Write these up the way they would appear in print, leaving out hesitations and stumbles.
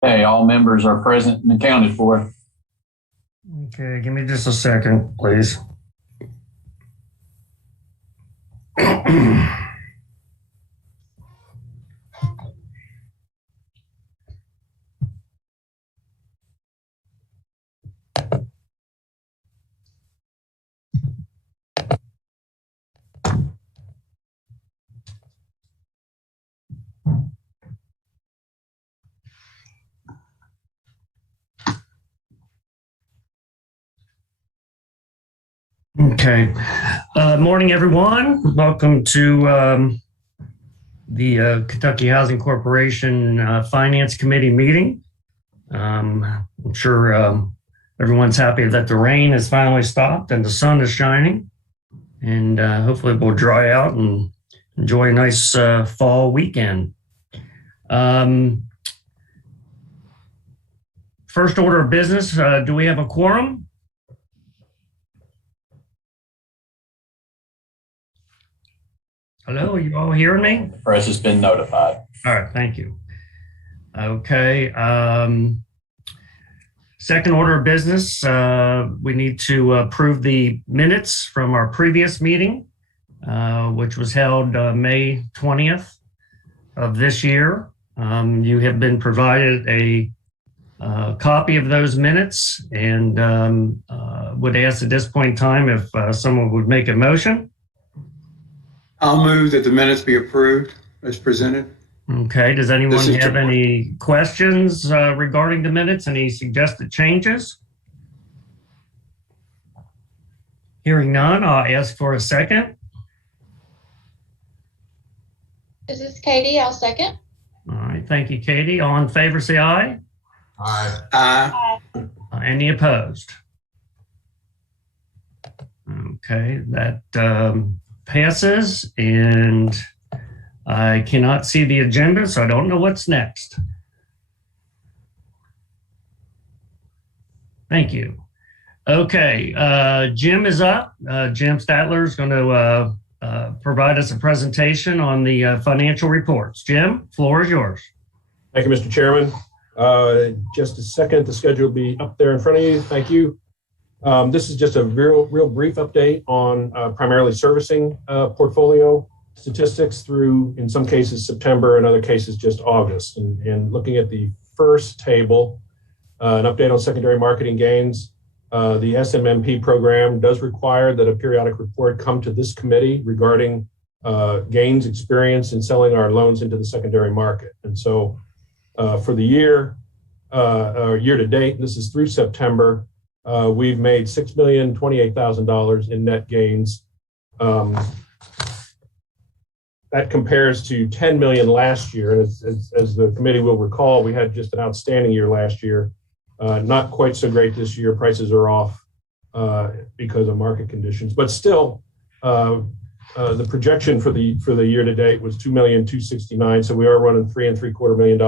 Okay, all members are present and accounted for. Okay, give me just a second, please. Okay. Morning, everyone. Welcome to the Kentucky Housing Corporation Finance Committee meeting. I'm sure everyone's happy that the rain has finally stopped and the sun is shining. And hopefully we'll dry out and enjoy a nice fall weekend. First order of business, do we have a quorum? Hello, are you all hearing me? The press has been notified. All right, thank you. Okay. Second order of business, we need to approve the minutes from our previous meeting, which was held May 20th of this year. You have been provided a copy of those minutes and would ask at this point in time if someone would make a motion. I'll move that the minutes be approved as presented. Okay, does anyone have any questions regarding the minutes? Any suggested changes? Hearing none, I'll ask for a second. This is Katie, I'll second. All right, thank you, Katie. All in favor, say aye. Aye. Aye. Any opposed? Okay, that passes, and I cannot see the agenda, so I don't know what's next. Thank you. Okay, Jim is up. Jim Statler is going to provide us a presentation on the financial reports. Jim, floor is yours. Thank you, Mr. Chairman. Just a second, the schedule will be up there in front of you. Thank you. This is just a real brief update on primarily servicing portfolio statistics through, in some cases, September, in other cases, just August. And looking at the first table, an update on secondary marketing gains. The SMMP program does require that a periodic report come to this committee regarding gains experienced in selling our loans into the secondary market. And so for the year to date, this is through September, we've made $6,028,000 in net gains. That compares to $10 million last year. And as the committee will recall, we had just an outstanding year last year. Not quite so great this year. Prices are off because of market conditions, but still, the projection for the year to date was $2,269,000. So we are running $3.75 million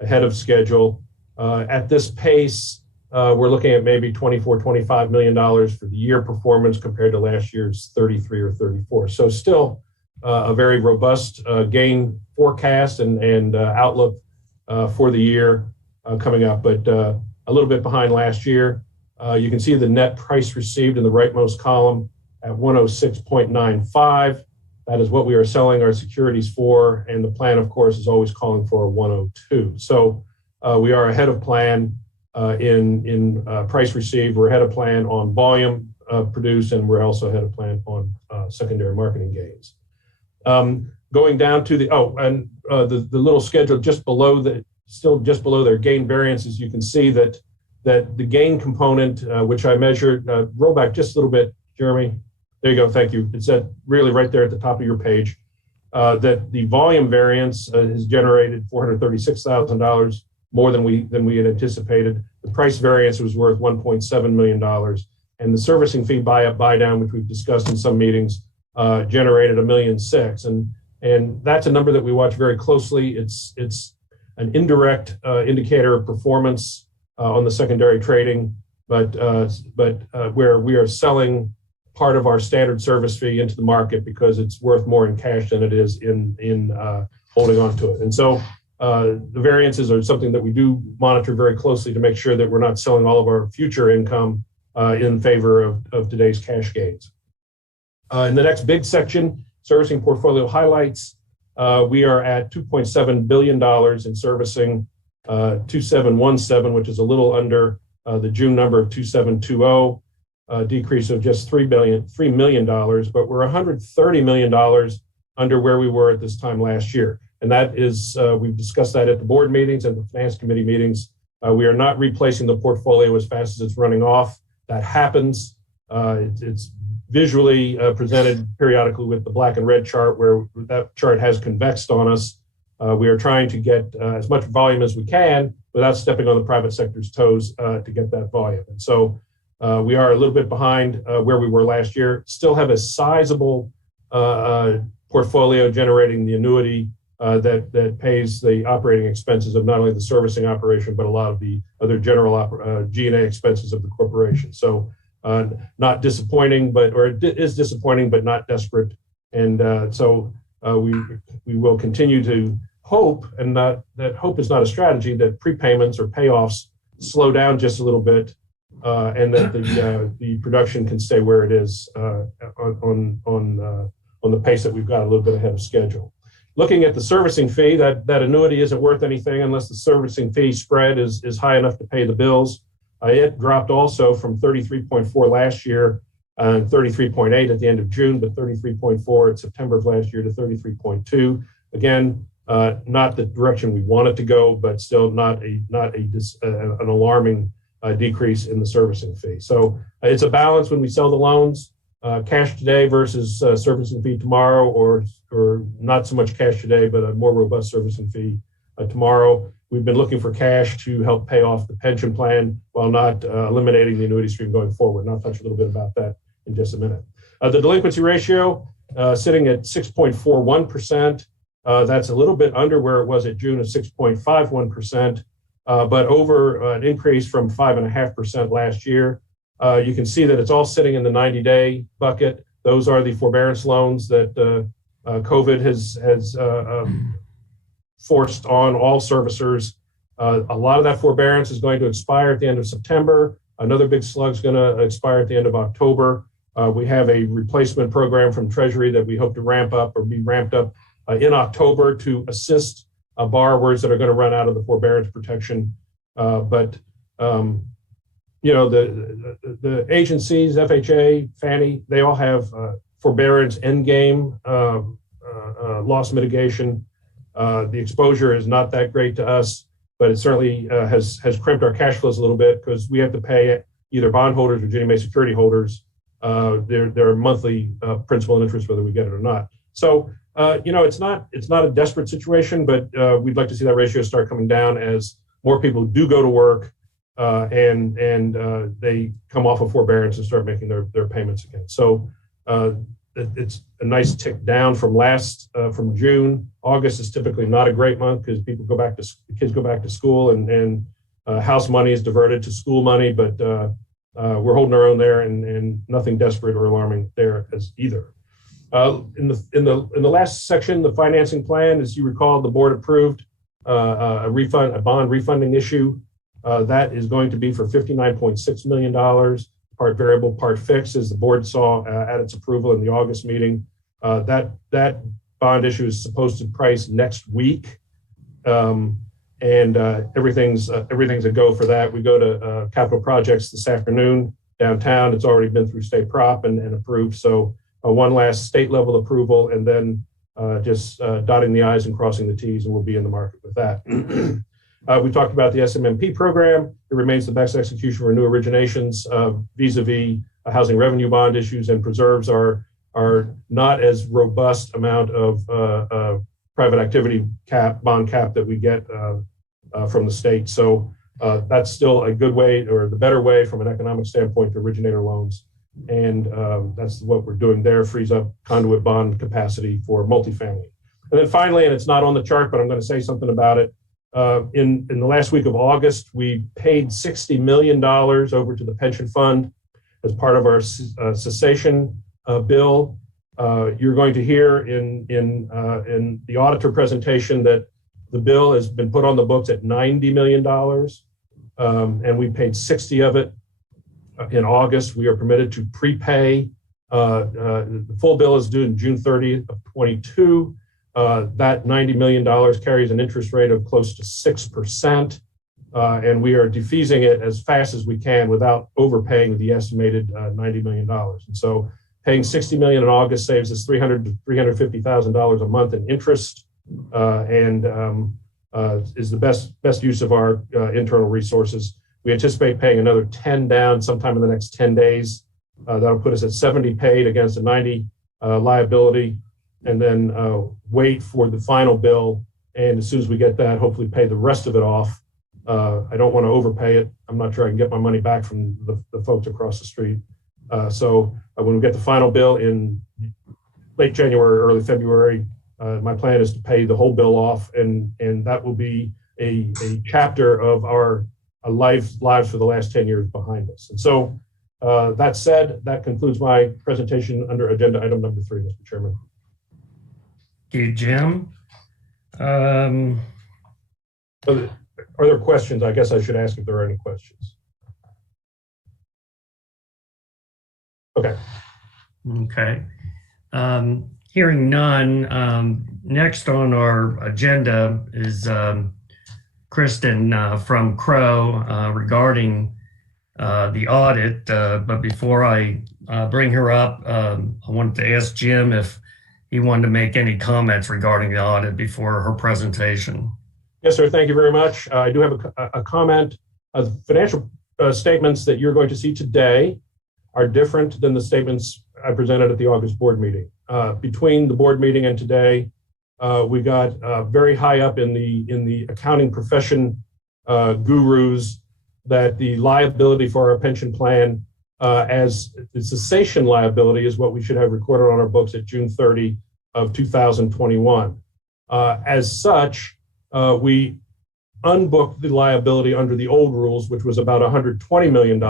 ahead of schedule. At this pace, we're looking at maybe $24-25 million for the year performance compared to last year's 33 or 34. So still a very robust gain forecast and outlook for the year coming up, but a little bit behind last year. You can see the net price received in the rightmost column at 106.95. That is what we are selling our securities for, and the plan, of course, is always calling for a 102. So we are ahead of plan in price received. We're ahead of plan on volume produced, and we're also ahead of plan on secondary marketing gains. Going down to the little schedule just below just below their gain variances, you can see that the gain component, which I measured, roll back just a little bit, Jeremy. There you go. Thank you. It's really right there at the top of your page. That the volume variance has generated $436,000 more than we had anticipated. The price variance was worth $1.7 million, and the servicing fee buy-up, buy-down, which we've discussed in some meetings, generated $1.6 million. And that's a number that we watch very closely. It's an indirect indicator of performance on the secondary trading, but where we are selling part of our standard service fee into the market because it's worth more in cash than it is in holding on to it. And so the variances are something that we do monitor very closely to make sure that we're not selling all of our future income in favor of today's cash gains. In the next big section, servicing portfolio highlights, we are at $2.7 billion in servicing, 2717, which is a little under the June number of 2720, a decrease of just $3 million, but we're $130 million under where we were at this time last year. And that is, we've discussed that at the board meetings and the finance committee meetings. We are not replacing the portfolio as fast as it's running off. That happens. It's visually presented periodically with the black and red chart where that chart has convexed on us. We are trying to get as much volume as we can without stepping on the private sector's toes to get that volume. And so we are a little bit behind where we were last year. Still have a sizable portfolio generating the annuity that pays the operating expenses of not only the servicing operation, but a lot of the other general G&A expenses of the corporation. So not disappointing, or it is disappointing, but not desperate. And so we will continue to hope, and that hope is not a strategy, that prepayments or payoffs slow down just a little bit, and that the production can stay where it is on the pace that we've got a little bit ahead of schedule. Looking at the servicing fee, that annuity isn't worth anything unless the servicing fee spread is high enough to pay the bills. It dropped also from 33.4 last year and 33.8 at the end of June, but 33.4 at September of last year to 33.2. Again, not the direction we want it to go, but still not an alarming decrease in the servicing fee. So it's a balance when we sell the loans, cash today versus servicing fee tomorrow, or not so much cash today, but a more robust servicing fee tomorrow. We've been looking for cash to help pay off the pension plan while not eliminating the annuity stream going forward. And I'll touch a little bit about that in just a minute. The delinquency ratio sitting at 6.41%. That's a little bit under where it was at June of 6.51%, but over an increase from 5.5% last year. You can see that it's all sitting in the 90-day bucket. Those are the forbearance loans that COVID has forced on all servicers. A lot of that forbearance is going to expire at the end of September. Another big slug is going to expire at the end of October. We have a replacement program from Treasury that we hope to ramp up or be ramped up in October to assist borrowers that are going to run out of the forbearance protection. But you know, the agencies, FHA, Fannie, they all have forbearance endgame loss mitigation. The exposure is not that great to us, but it certainly has crimped our cash flows a little bit because we have to pay either bondholders or Ginnie Mae security holders their monthly principal and interest, whether we get it or not. So you know, it's not a desperate situation, but we'd like to see that ratio start coming down as more people do go to work and they come off of forbearance and start making their payments again. So it's a nice tick down from from June. August is typically not a great month because kids go back to school and house money is diverted to school money, but we're holding our own there and nothing desperate or alarming there as either. In the last section, the financing plan, as you recall, the board approved a bond refunding issue. That is going to be for $59.6 million, part variable, part fixed, as the board saw at its approval in the August meeting. That bond issue is supposed to price next week, and everything's a go for that. We go to Capital Projects this afternoon downtown. It's already been through state prop and approved. So one last state level approval, and then just dotting the I's and crossing the T's, and we'll be in the market with that. We talked about the SMMP program. It remains the best execution for new originations vis-a-vis housing revenue bond issues, and preserves our not as robust amount of private activity bond cap that we get from the state. So that's still a good way, or the better way from an economic standpoint, to originate our loans. And that's what we're doing there, frees up conduit bond capacity for multifamily. And then finally, and it's not on the chart, but I'm going to say something about it, In the last week of August, we paid $60 million over to the pension fund as part of our cessation bill. You're going to hear in the auditor presentation that the bill has been put on the books at $90 million, and we paid 60 of it in August. We are permitted to prepay. The full bill is due in June 30th of 22. That $90 million carries an interest rate of close to 6%, and we are defeasing it as fast as we can without overpaying the estimated $90 million. And so paying $60 million in August saves us $300,000 to $350,000 a month in interest, and is the best use of our internal resources. We anticipate paying another 10 down sometime in the next 10 days. That'll put us at 70 paid against a 90 liability, and then wait for the final bill. And as soon as we get that, hopefully pay the rest of it off. I don't want to overpay it. I'm not sure I can get my money back from the folks across the street. So when we get the final bill in late January, early February, my plan is to pay the whole bill off, and that will be a chapter of our lives for the last 10 years behind us. And so that said, that concludes my presentation under agenda item number 3, Mr. Chairman. Thank you, Jim. Are there questions? I guess I should ask if there are any questions. Okay. Okay. Hearing none, next on our agenda is Kristen from Crow regarding the audit. But before I bring her up, I wanted to ask Jim if he wanted to make any comments regarding the audit before her presentation. Yes, sir. Thank you very much. I do have a comment. The financial statements that you're going to see today are different than the statements I presented at the August board meeting. Between the board meeting and today, we got very high up in the accounting profession gurus that the liability for our pension plan as the cessation liability is what we should have recorded on our books at June 30 of 2021. As such, we unbooked the liability under the old rules, which was about $120 million,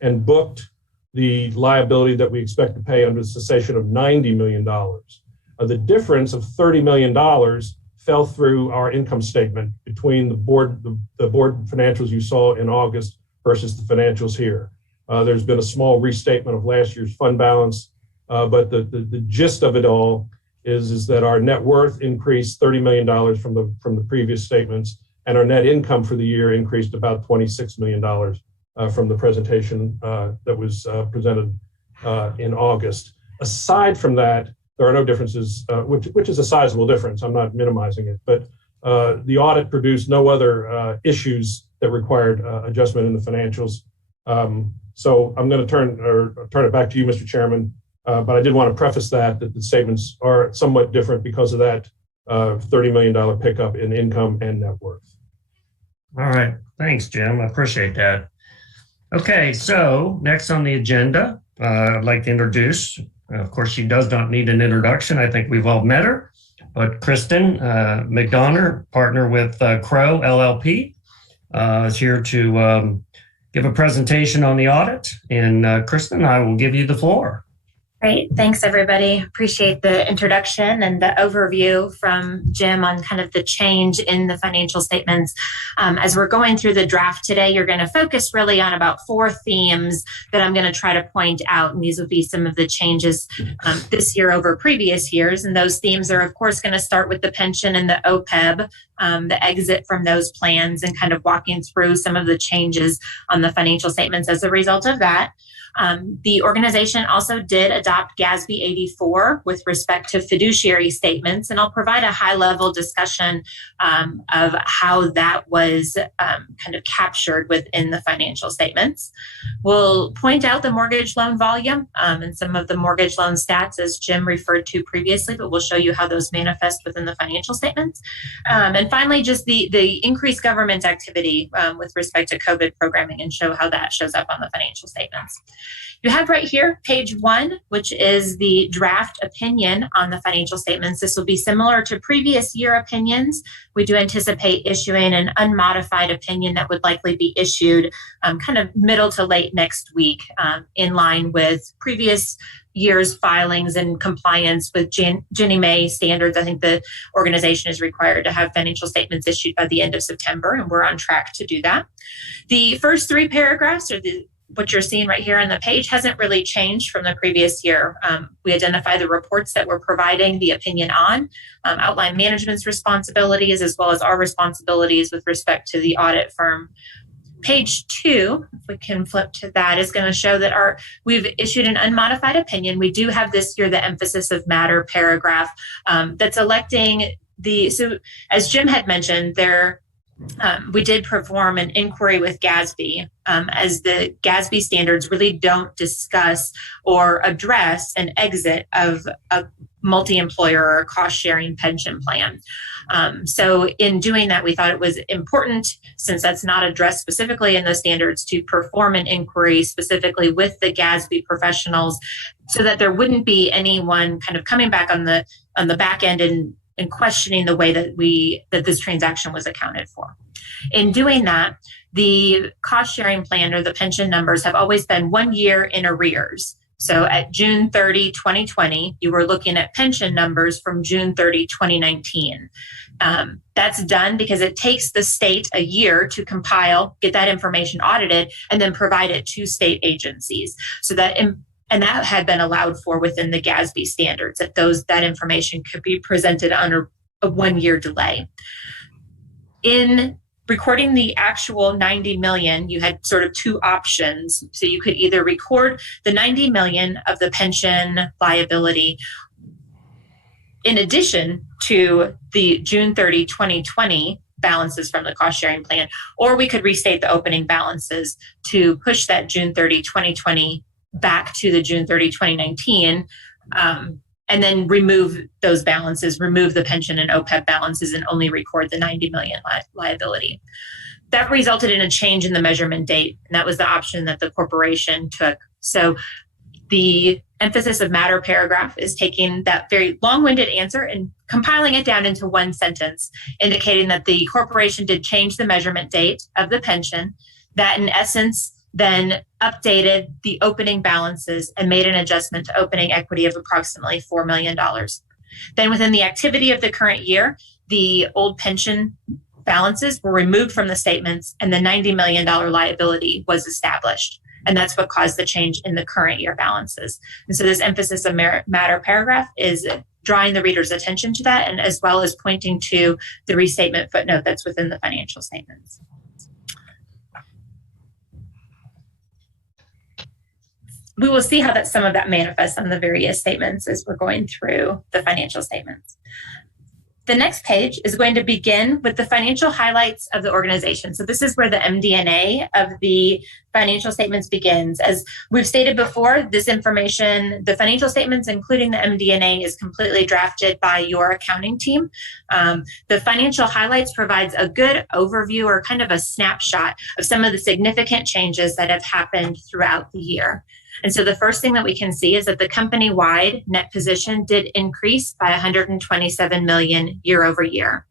and booked the liability that we expect to pay under the cessation of $90 million. The difference of $30 million fell through our income statement between the board financials you saw in August versus the financials here. There's been a small restatement of last year's fund balance, but the gist of it all is that our net worth increased $30 million from the previous statements, and our net income for the year increased about $26 million from the presentation that was presented in August. Aside from that, there are no differences, which is a sizable difference. I'm not minimizing it, but the audit produced no other issues that required adjustment in the financials. So I'm going to turn it back to you, Mr. Chairman. But I did want to preface that the statements are somewhat different because of that $30 million pickup in income and net worth. All right. Thanks, Jim. I appreciate that. Okay, so next on the agenda, I'd like to introduce, of course, she does not need an introduction. I think we've all met her, but Kristen McDonough, partner with Crow LLP, is here to give a presentation on the audit. And Kristen, I will give you the floor. Great. Thanks, everybody. Appreciate the introduction and the overview from Jim on kind of the change in the financial statements. As we're going through the draft today, you're going to focus really on about 4 themes that I'm going to try to point out. And these will be some of the changes this year over previous years. And those themes are, of course, going to start with the pension and the OPEB, the exit from those plans, and kind of walking through some of the changes on the financial statements as a result of that. The organization also did adopt GASB 84 with respect to fiduciary statements, and I'll provide a high-level discussion of how that was kind of captured within the financial statements. We'll point out the mortgage loan volume and some of the mortgage loan stats as Jim referred to previously, but we'll show you how those manifest within the financial statements. And finally, just the increased government activity with respect to COVID programming, and show how that shows up on the financial statements. You have right here, page 1, which is the draft opinion on the financial statements. This will be similar to previous year opinions. We do anticipate issuing an unmodified opinion that would likely be issued kind of middle to late next week, in line with previous year's filings and compliance with Ginnie Mae standards. I think the organization is required to have financial statements issued by the end of September, and we're on track to do that. The first 3 paragraphs, or what you're seeing right here on the page, hasn't really changed from the previous year. We identify the reports that we're providing the opinion on, outline management's responsibilities, as well as our responsibilities with respect to the audit firm. Page 2, if we can flip to that, is going to show that we've issued an unmodified opinion. We do have this year the emphasis of matter paragraph that's electing so as Jim had mentioned, we did perform an inquiry with GASB, as the GASB standards really don't discuss or address an exit of a multi-employer or cost-sharing pension plan. So in doing that, we thought it was important, since that's not addressed specifically in the standards, to perform an inquiry specifically with the GASB professionals, so that there wouldn't be anyone kind of coming back on the back end and questioning the way that this transaction was accounted for. In doing that, the cost sharing plan, or the pension numbers, have always been 1 year in arrears. So at June 30, 2020, you were looking at pension numbers from June 30, 2019. That's done because it takes the state a year to compile, get that information audited, and then provide it to state agencies. So that and that had been allowed for within the GASB standards, that information could be presented under a 1 year delay. In recording the actual 90 million, you had sort of 2 options. So you could either record the 90 million of the pension liability in addition to the June 30, 2020 balances from the cost sharing plan, or we could restate the opening balances to push that June 30, 2020 back to the June 30, 2019, and then remove those balances, remove the pension and OPEB balances, and only record the 90 million liability. That resulted in a change in the measurement date, and that was the option that the corporation took. So the emphasis of matter paragraph is taking that very long-winded answer and compiling it down into 1 sentence, indicating that the corporation did change the measurement date of the pension, that in essence then updated the opening balances and made an adjustment to opening equity of approximately $4 million. Then within the activity of the current year, the old pension balances were removed from the statements, and the $90 million liability was established. And that's what caused the change in the current year balances. And so this emphasis of matter paragraph is drawing the reader's attention to that, and as well as pointing to the restatement footnote that's within the financial statements. We will see how some of that manifests on the various statements as we're going through the financial statements. The next page is going to begin with the financial highlights of the organization. So this is where the MD&A of the financial statements begins. As we've stated before, this information, the financial statements, including the MD&A, is completely drafted by your accounting team. The financial highlights provides a good overview, or kind of a snapshot of some of the significant changes that have happened throughout the year. And so the first thing that we can see is that the company-wide net position did increase by $127 million year over year.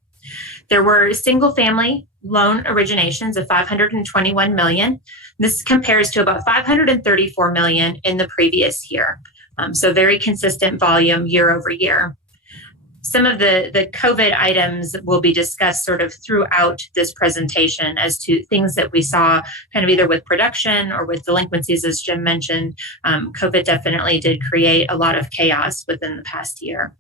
There were single-family loan originations of $521 million. This compares to about $534 million in the previous year. So very consistent volume year over year. Some of the COVID items will be discussed sort of throughout this presentation as to things that we saw kind of either with production or with delinquencies, as Jim mentioned. COVID definitely did create a lot of chaos within the past year.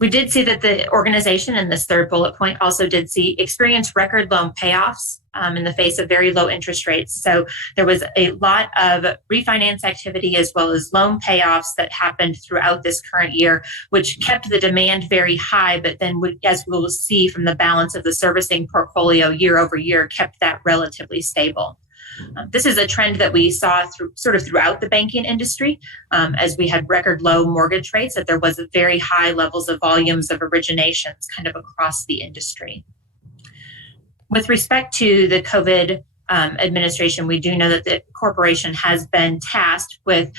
We did see that the organization, in this third bullet point, also did experience record loan payoffs in the face of very low interest rates. So there was a lot of refinance activity as well as loan payoffs that happened throughout this current year, which kept the demand very high, but then as we'll see from the balance of the servicing portfolio year over year, kept that relatively stable. This is a trend that we saw throughout the banking industry as we had record low mortgage rates, that there was very high levels of volumes of originations kind of across the industry. With respect to the COVID administration, we do know that the corporation has been tasked with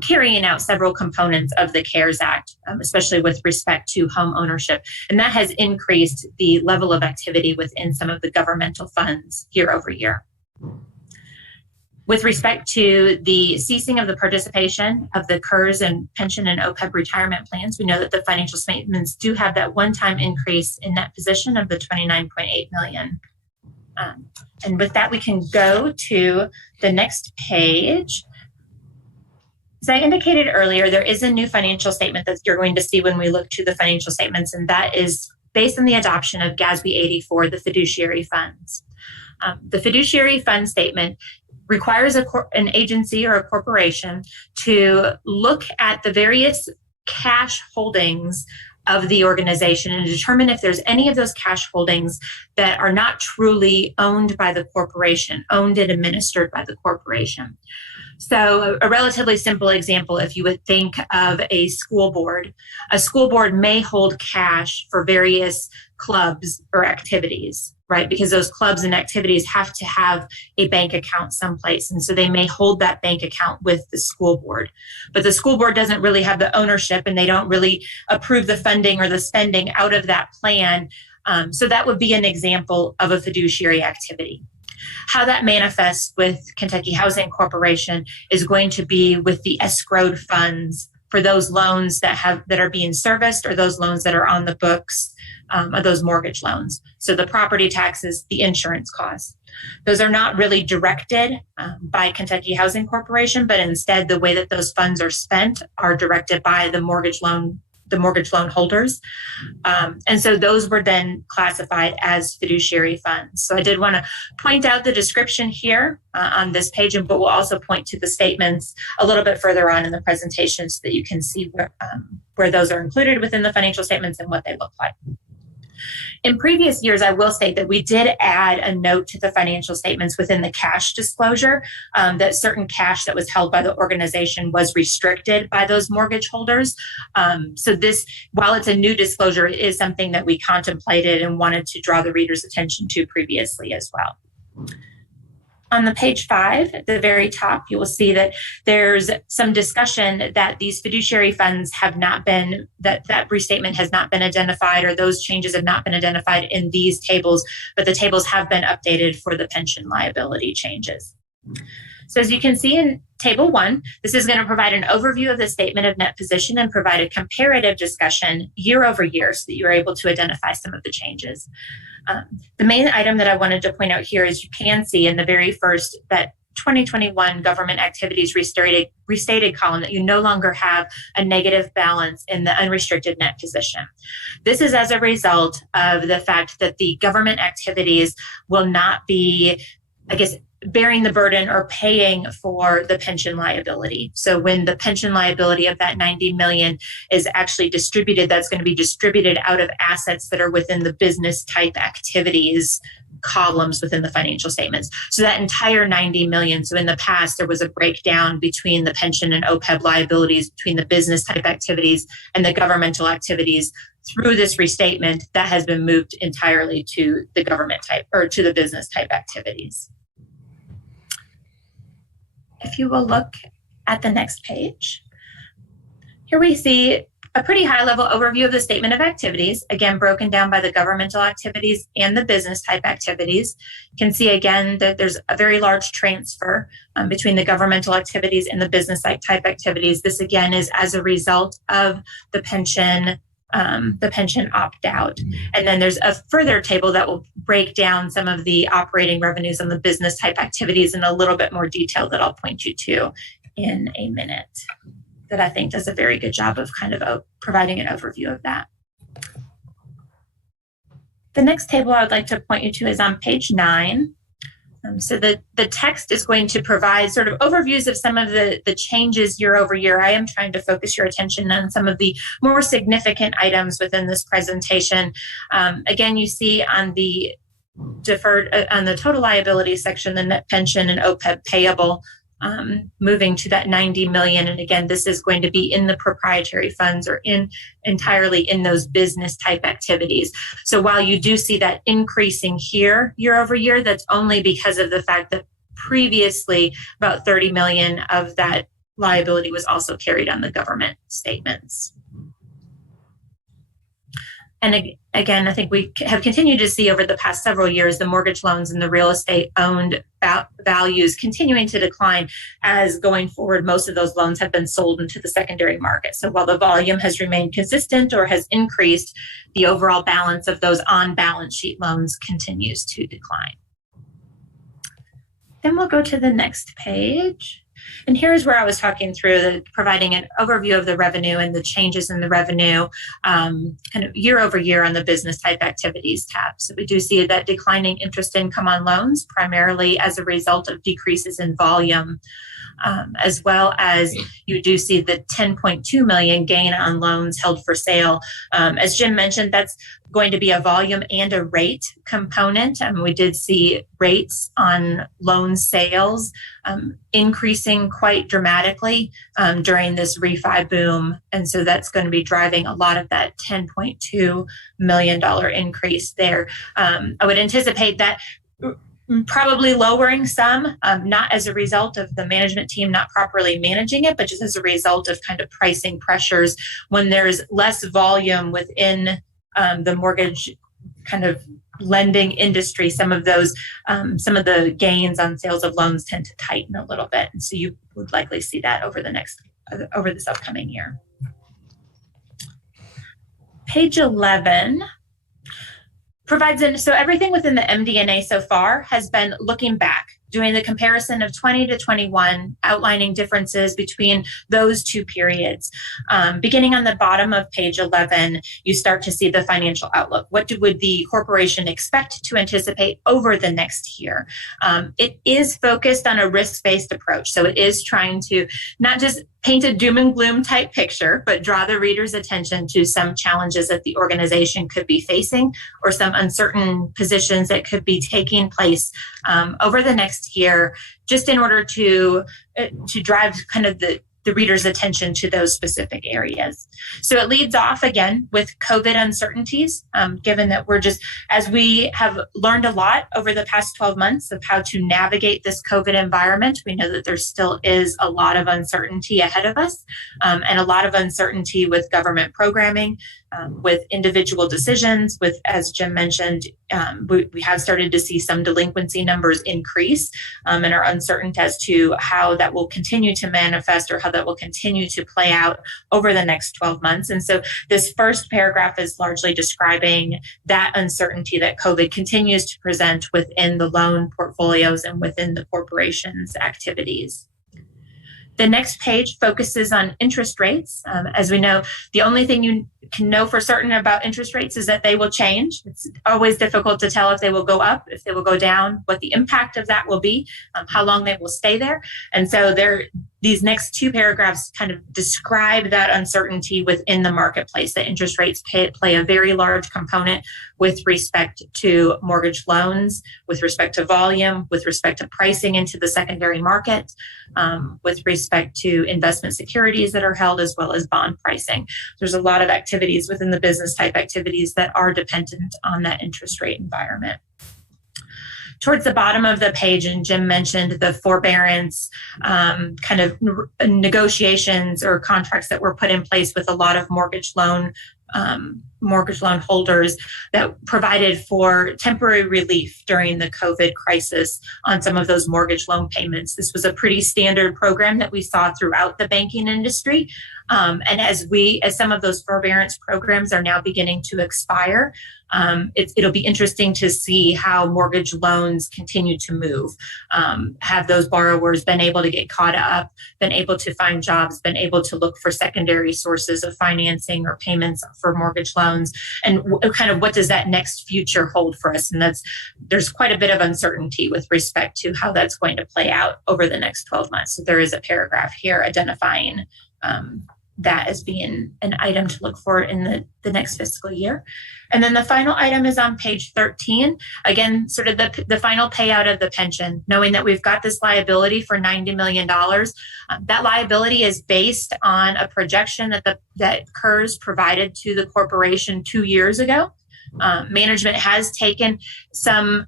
carrying out several components of the CARES Act, especially with respect to home ownership. And that has increased the level of activity within some of the governmental funds year over year. With respect to the ceasing of the participation of the CURS and pension and OPEB retirement plans, we know that the financial statements do have that one-time increase in net position of the $29.8 million. And with that, we can go to the next page. As I indicated earlier, there is a new financial statement that you're going to see when we look to the financial statements, and that is based on the adoption of GASB 84, the Fiduciary Funds. The Fiduciary Fund statement requires an agency or a corporation to look at the various cash holdings of the organization and determine if there's any of those cash holdings that are not truly owned by the corporation, owned and administered by the corporation. So a relatively simple example, if you would think of a school board may hold cash for various clubs or activities, right? Because those clubs and activities have to have a bank account someplace. And so they may hold that bank account with the school board. But the school board doesn't really have the ownership, and they don't really approve the funding or the spending out of that plan. So that would be an example of a fiduciary activity. How that manifests with Kentucky Housing Corporation is going to be with the escrowed funds for those loans that are being serviced, or those loans that are on the books, of those mortgage loans. So the property taxes, the insurance costs. Those are not really directed by Kentucky Housing Corporation, but instead the way that those funds are spent are directed by the mortgage loan holders. And so those were then classified as fiduciary funds. So I did want to point out the description here on this page, but we'll also point to the statements a little bit further on in the presentation so that you can see where those are included within the financial statements and what they look like. In previous years, I will say that we did add a note to the financial statements within the cash disclosure that certain cash that was held by the organization was restricted by those mortgage holders. So this, while it's a new disclosure, it is something that we contemplated and wanted to draw the reader's attention to previously as well. On the page 5, at the very top, you will see that there's some discussion that these fiduciary funds have not been, that restatement has not been identified, or those changes have not been identified in these tables, but the tables have been updated for the pension liability changes. So as you can see in Table 1, this is going to provide an overview of the statement of net position and provide a comparative discussion year over year so that you're able to identify some of the changes. The main item that I wanted to point out here is you can see in the very first that 2021 government activities restated column that you no longer have a negative balance in the unrestricted net position. This is as a result of the fact that the government activities will not be, bearing the burden or paying for the pension liability. So when the pension liability of that $90 million is actually distributed, that's going to be distributed out of assets that are within the business type activities columns within the financial statements. So that entire $90 million. So in the past, there was a breakdown between the pension and OPEB liabilities, between the business type activities and the governmental activities. Through this restatement, that has been moved entirely to the government type, or to the business type activities. If you will look at the next page, here we see a pretty high level overview of the statement of activities, again, broken down by the governmental activities and the business type activities. You can see again that there's a very large transfer between the governmental activities and the business type activities. This again is as a result of the pension opt-out. And then there's a further table that will break down some of the operating revenues on the business type activities in a little bit more detail that I'll point you to in a minute, that I think does a very good job of kind of providing an overview of that. The next table I would like to point you to is on page 9. So the text is going to provide sort of overviews of some of the changes year over year. I am trying to focus your attention on some of the more significant items within this presentation. Again, you see on the deferred on the total liability section, the net pension and OPEB payable, moving to that 90 million. And again, this is going to be in the proprietary funds or entirely in those business type activities. So while you do see that increasing here year over year, that's only because of the fact that previously about 30 million of that liability was also carried on the government statements. And again, I think we have continued to see over the past several years the mortgage loans and the real estate owned values continuing to decline, as going forward, most of those loans have been sold into the secondary market. So while the volume has remained consistent or has increased, the overall balance of those on balance sheet loans continues to decline. Then we'll go to the next page. And here's where I was talking through providing an overview of the revenue and the changes in the revenue kind of year over year on the business type activities tab. So we do see that declining interest income on loans, primarily as a result of decreases in volume, as well as you do see the 10.2 million gain on loans held for sale. As Jim mentioned, that's going to be a volume and a rate component. We did see rates on loan sales increasing quite dramatically during this refi boom. And so that's going to be driving a lot of that $10.2 million increase there. I would anticipate that probably lowering some, not as a result of the management team not properly managing it, but just as a result of kind of pricing pressures when there's less volume within the mortgage kind of lending industry. Some of the gains on sales of loans tend to tighten a little bit. And so you would likely see that over this upcoming year. Page 11 provides so everything within the MD&A so far has been looking back, doing the comparison of 20 to 21, outlining differences between those two periods. Beginning on the bottom of page 11, you start to see the financial outlook. What would the corporation expect to anticipate over the next year? It is focused on a risk-based approach. So it is trying to not just paint a doom and gloom type picture, but draw the reader's attention to some challenges that the organization could be facing or some uncertain positions that could be taking place over the next year, just in order to drive kind of the reader's attention to those specific areas. So it leads off again with COVID uncertainties, given that as we have learned a lot over the past 12 months of how to navigate this COVID environment, we know that there still is a lot of uncertainty ahead of us, and a lot of uncertainty with government programming, with individual decisions, with, as Jim mentioned, we have started to see some delinquency numbers increase, and are uncertain as to how that will continue to manifest or how that will continue to play out over the next 12 months. And so this first paragraph is largely describing that uncertainty that COVID continues to present within the loan portfolios and within the corporation's activities. The next page focuses on interest rates. As we know, the only thing you can know for certain about interest rates is that they will change. It's always difficult to tell if they will go up, if they will go down, what the impact of that will be, how long they will stay there. And so these next two paragraphs kind of describe that uncertainty within the marketplace, that interest rates play a very large component with respect to mortgage loans, with respect to volume, with respect to pricing into the secondary market, with respect to investment securities that are held, as well as bond pricing. There's a lot of activities within the business type activities that are dependent on that interest rate environment. Towards the bottom of the page, and Jim mentioned the forbearance kind of negotiations or contracts that were put in place with a lot of mortgage loan holders that provided for temporary relief during the COVID crisis on some of those mortgage loan payments. This was a pretty standard program that we saw throughout the banking industry. And as some of those forbearance programs are now beginning to expire, it'll be interesting to see how mortgage loans continue to move. Have those borrowers been able to get caught up, been able to find jobs, been able to look for secondary sources of financing or payments for mortgage loans, and kind of what does that next future hold for us? And there's quite a bit of uncertainty with respect to how that's going to play out over the next 12 months. So there is a paragraph here identifying that as being an item to look for in the next fiscal year. And then the final item is on page 13. Again, sort of the final payout of the pension, knowing that we've got this liability for $90 million. That liability is based on a projection that CURS provided to the corporation 2 years ago. Management has taken some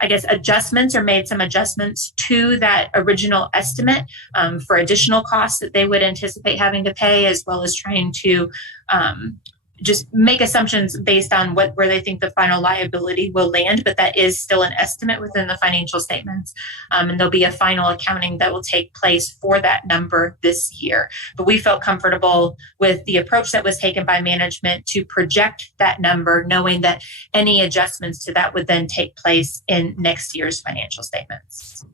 adjustments or made some adjustments to that original estimate for additional costs that they would anticipate having to pay, as well as trying to just make assumptions based on where they think the final liability will land, but that is still an estimate within the financial statements. And there'll be a final accounting that will take place for that number this year. But we felt comfortable with the approach that was taken by management to project that number, knowing that any adjustments to that would then take place in next year's financial statements.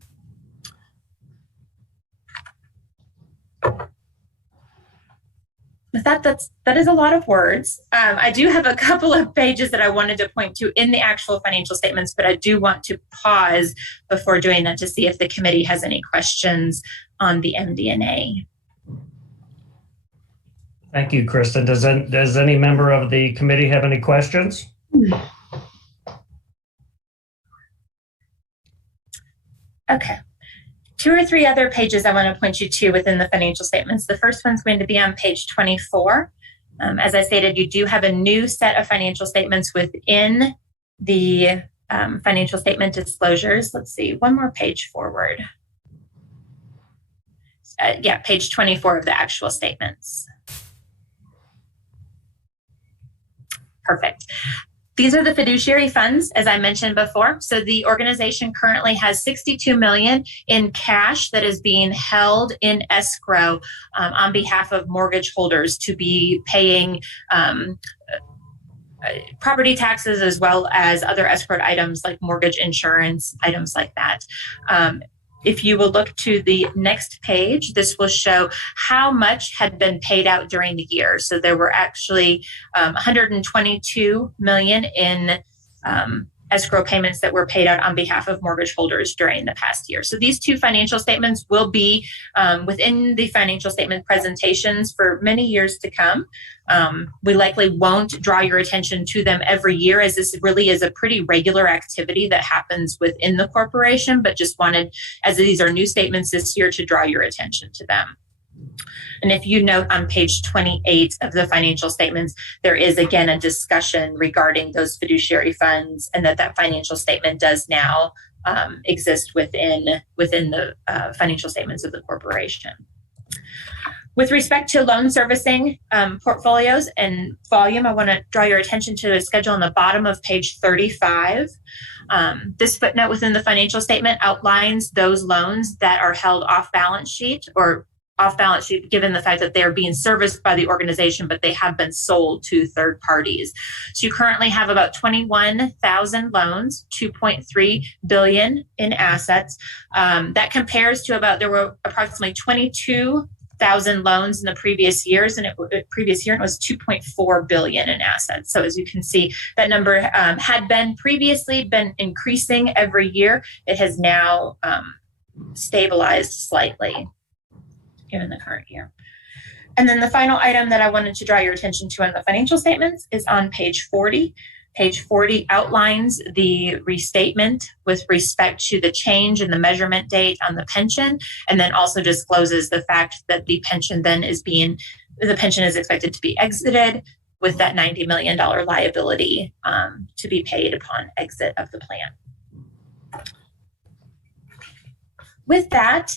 With that is a lot of words. I do have a couple of pages that I wanted to point to in the actual financial statements, but I do want to pause before doing that to see if the committee has any questions on the MD&A. Thank you, Kristen. Does any member of the committee have any questions? Okay. 2 or 3 other pages I want to point you to within the financial statements. The first one's going to be on page 24. As I stated, you do have a new set of financial statements within the financial statement disclosures. Let's see, one more page forward. Page 24 of the actual statements. Perfect. These are the fiduciary funds, as I mentioned before. So the organization currently has $62 million in cash that is being held in escrow on behalf of mortgage holders to be paying property taxes, as well as other escrowed items like mortgage insurance, items like that. If you will look to the next page, this will show how much had been paid out during the year. So there were actually $122 million in escrow payments that were paid out on behalf of mortgage holders during the past year. So these 2 financial statements will be within the financial statement presentations for many years to come. We likely won't draw your attention to them every year, as this really is a pretty regular activity that happens within the corporation, but just wanted, as these are new statements this year, to draw your attention to them. And if you note on page 28 of the financial statements, there is again a discussion regarding those fiduciary funds, and that financial statement does now exist within the financial statements of the corporation. With respect to loan servicing portfolios and volume, I want to draw your attention to the schedule on the bottom of page 35. This footnote within the financial statement outlines those loans that are held off balance sheet, or off balance sheet given the fact that they're being serviced by the organization, but they have been sold to third parties. So you currently have about 21,000 loans, $2.3 billion in assets. That compares to there were approximately 22,000 loans in the previous years, and it was $2.4 billion in assets. So as you can see, that number had previously been increasing every year. It has now stabilized slightly given the current year. And then the final item that I wanted to draw your attention to in the financial statements is on page 40. Page 40 outlines the restatement with respect to the change in the measurement date on the pension, and then also discloses the fact that the pension is expected to be exited with that $90 million liability to be paid upon exit of the plan. With that,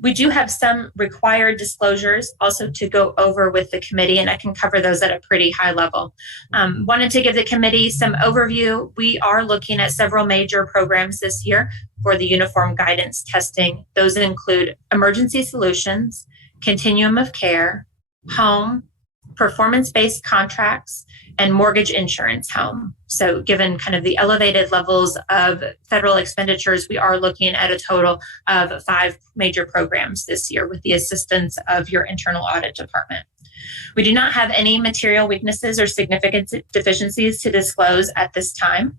we do have some required disclosures also to go over with the committee, and I can cover those at a pretty high level. Wanted to give the committee some overview. We are looking at several major programs this year for the uniform guidance testing. Those include emergency solutions, continuum of care, home, performance-based contracts, and mortgage insurance home. So given kind of the elevated levels of federal expenditures, we are looking at a total of 5 major programs this year with the assistance of your internal audit department. We do not have any material weaknesses or significant deficiencies to disclose at this time.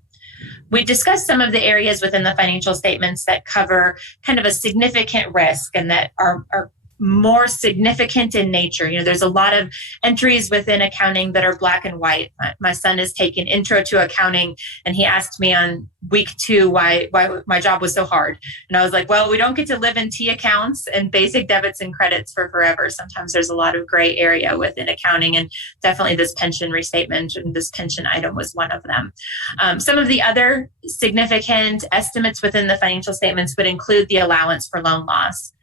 We discussed some of the areas within the financial statements that cover kind of a significant risk and that are more significant in nature. There's a lot of entries within accounting that are black and white. My son has taken intro to accounting, and he asked me on week 2 why my job was so hard. And I was like, well, we don't get to live in T accounts and basic debits and credits for forever. Sometimes there's a lot of gray area within accounting, and definitely this pension restatement and this pension item was one of them. Some of the other significant estimates within the financial statements would include the allowance for loan loss.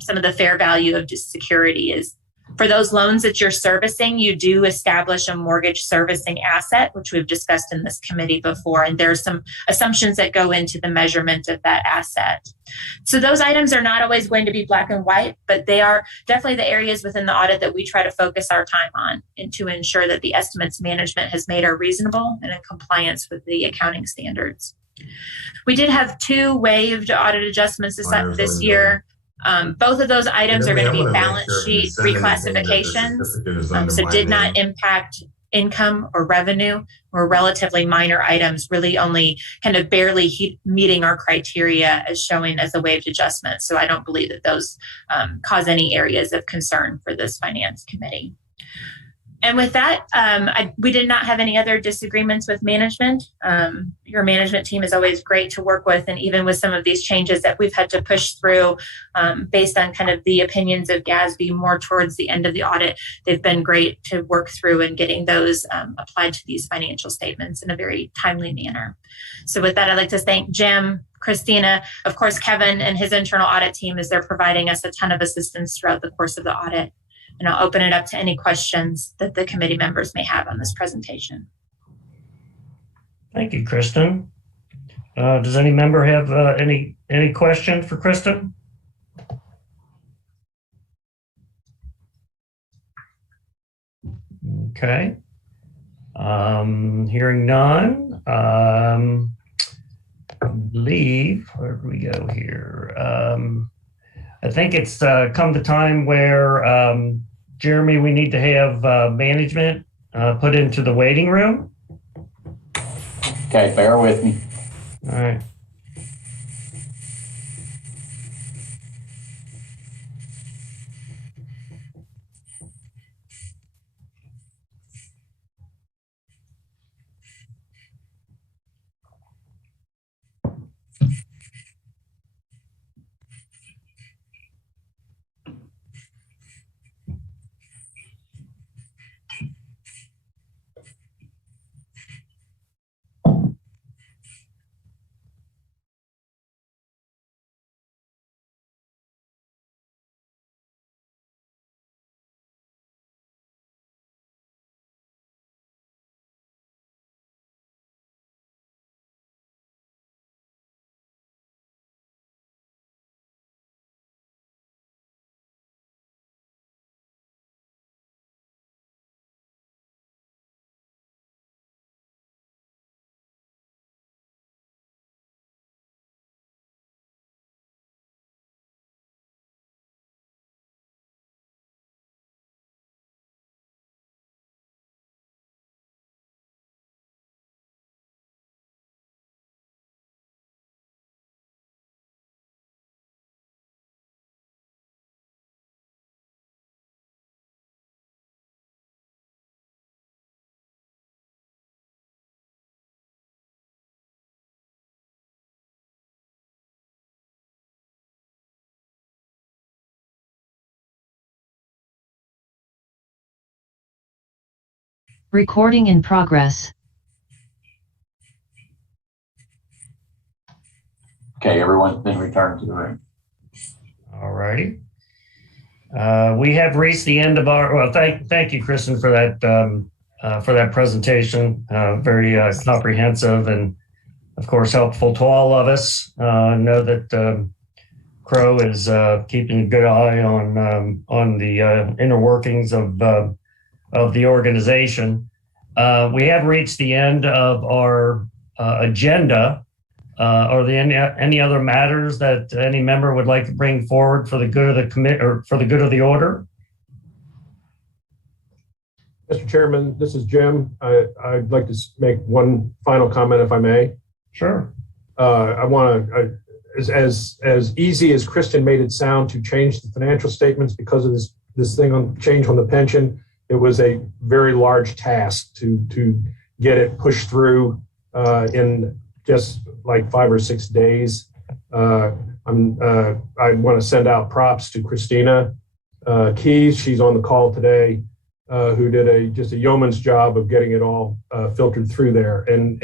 Some of the fair value of just security is for those loans that you're servicing, you do establish a mortgage servicing asset, which we've discussed in this committee before. And there are some assumptions that go into the measurement of that asset. So those items are not always going to be black and white, but they are definitely the areas within the audit that we try to focus our time on and to ensure that the estimates management has made are reasonable and in compliance with the accounting standards. We did have 2 waived audit adjustments this year. Both of those items are going to be balance sheet reclassifications, so did not impact income or revenue, were relatively minor items, really only kind of barely meeting our criteria as showing as a waived adjustment. So I don't believe that those cause any areas of concern for this finance committee. And with that, we did not have any other disagreements with management. Your management team is always great to work with, and even with some of these changes that we've had to push through based on kind of the opinions of GASB more towards the end of the audit, they've been great to work through and getting those applied to these financial statements in a very timely manner. So with that, I'd like to thank Jim, Christina, of course, Kevin and his internal audit team as they're providing us a ton of assistance throughout the course of the audit. And I'll open it up to any questions that the committee members may have on this presentation. Thank you, Kristen. Does any member have any question for Kristen? Okay. Hearing none. I believe, where do we go here? I think it's come the time where, Jeremy, we need to have management put into the waiting room. Okay, bear with me. All right. Recording in progress. Okay, everyone's been returned to the room. All righty. We have reached the end of our, well, thank you, Kristen, for that presentation. Very comprehensive and, of course, helpful to all of us. Know that Crow is keeping a good eye on the inner workings of the organization. We have reached the end of our agenda. Are there any other matters that any member would like to bring forward for the good of the committee or for the good of the order? Mr. Chairman, this is Jim. I'd like to make one final comment, if I may. Sure. I want to, as easy as Kristen made it sound to change the financial statements because of this thing on change on the pension, it was a very large task to get it pushed through in just like 5 or 6 days. I want to send out props to Christina Keys. She's on the call today, who did just a yeoman's job of getting it all filtered through there. And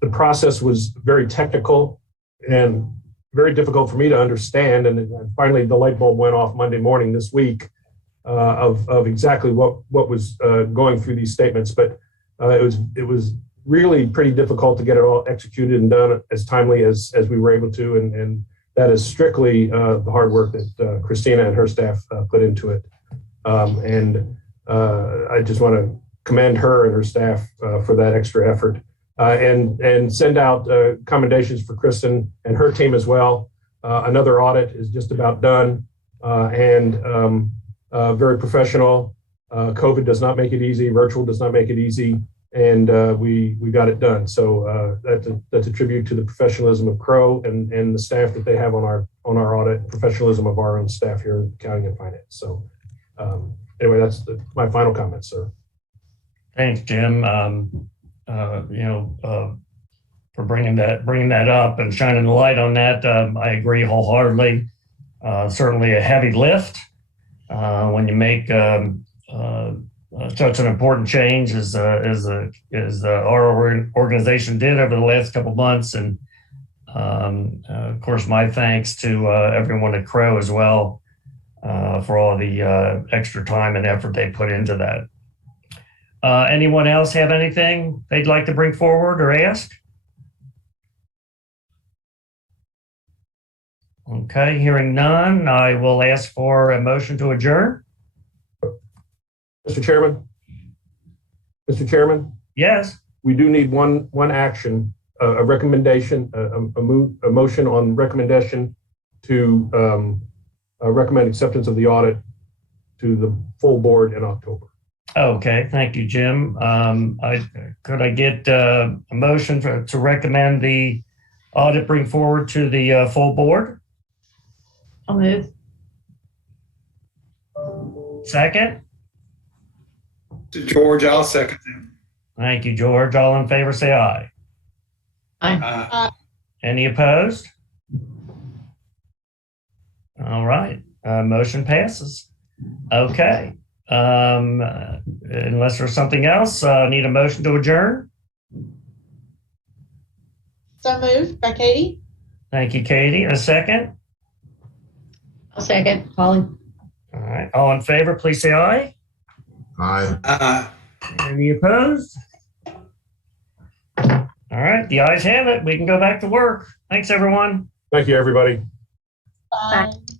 the process was very technical and very difficult for me to understand. And finally, the light bulb went off Monday morning this week of exactly what was going through these statements. But it was really pretty difficult to get it all executed and done as timely as we were able to. And that is strictly the hard work that Christina and her staff put into it. I just want to commend her and her staff for that extra effort. And send out commendations for Kristen and her team as well. Another audit is just about done and very professional. COVID does not make it easy. Virtual does not make it easy. And we got it done. So that's a tribute to the professionalism of Crow and the staff that they have on our audit, professionalism of our own staff here in accounting and finance. So anyway, that's my final comment, sir. Thanks, Jim. For bringing that up and shining the light on that. I agree wholeheartedly. Certainly a heavy lift when you make such an important change as our organization did over the last couple of months. And of course, my thanks to everyone at Crow as well for all the extra time and effort they put into that. Anyone else have anything they'd like to bring forward or ask? Okay, hearing none, I will ask for a motion to adjourn. Mr. Chairman? Yes. We do need one action, a recommendation, a motion on recommendation to recommend acceptance of the audit to the full board in October. Okay, thank you, Jim. Could I get a motion to recommend the audit bring forward to the full board? I'll move. Second? George, I'll second that. Thank you, George. All in favor, say aye. Aye. Any opposed? All right, motion passes. Okay. Unless there's something else, need a motion to adjourn. So moved by Katie. Thank you, Katie. A second? I'll second. Holly. All right. All in favor, please say aye. Aye. Any opposed? All right. The ayes have it. We can go back to work. Thanks, everyone. Thank you, everybody. Bye.